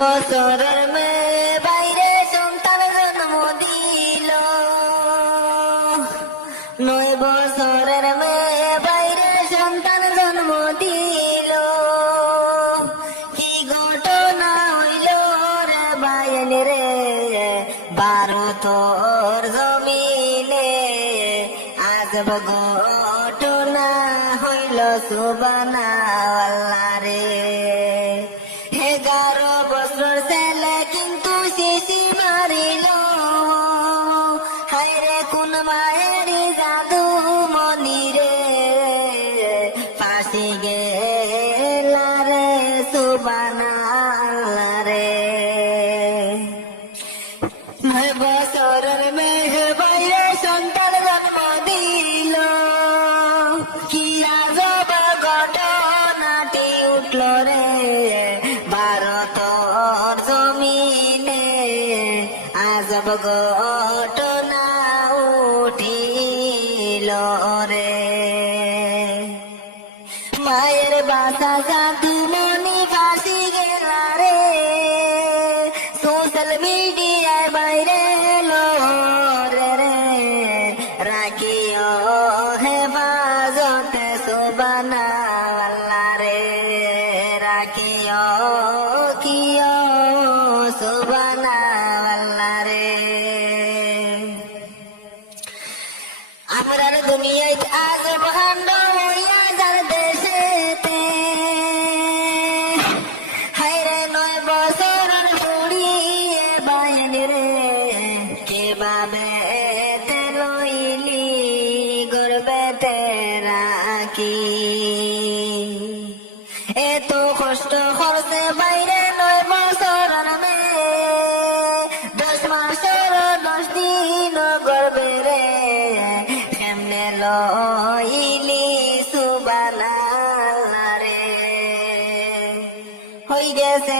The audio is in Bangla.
বছরের মেয়ে বাইরে সন্তান জন্ম দিল, 9 বছরের মেয়ে বাইরে সন্তান জন্ম দিল। কি ঘটনা হইল রে বায়ন রে, ভারতর জমিনে আজব ঘটনা হইল সুবহানাল্লাহ রে। 11 বছর ছেলে কিন্তু শিশি মারিল, হায়রে কোন মায়ের জাদু মনি রে, ফাঁসি গেল রে সুবহানাল্লাহ রে। 9 বছরের মেয়ে বাইরে সন্তান জন্ম দিল, কি আজব ঘটনাটি উঠল রে ভারতর জমিনে, আজব ঘটনা উঠিল রে। মায়ের বাসা জাদু মনি ফাঁসি গেল রে, সোশ্যাল মিডিয়ায় বাইরে রে রে, রাখিও হেফাজতে সুবহানাল্লাহ রে, রাখিও কিও সুবহানাল্লাহ রে। আমরার দুনিয়ায় আজ ভান্ড হইয়া যার দেশেতে, হায়রে 9 বছরের বুড়িয়ে বায়ন রে, কেভাবে তে লইলি গর্বেতে রাখি। এত কষ্ট করছে বাইরে 9 বছরের মেয়ে, 10 মাসের 10 দিন গর্বে রে, কেমনে লইলি সুবহানাল্লাহ রে। হই গেছে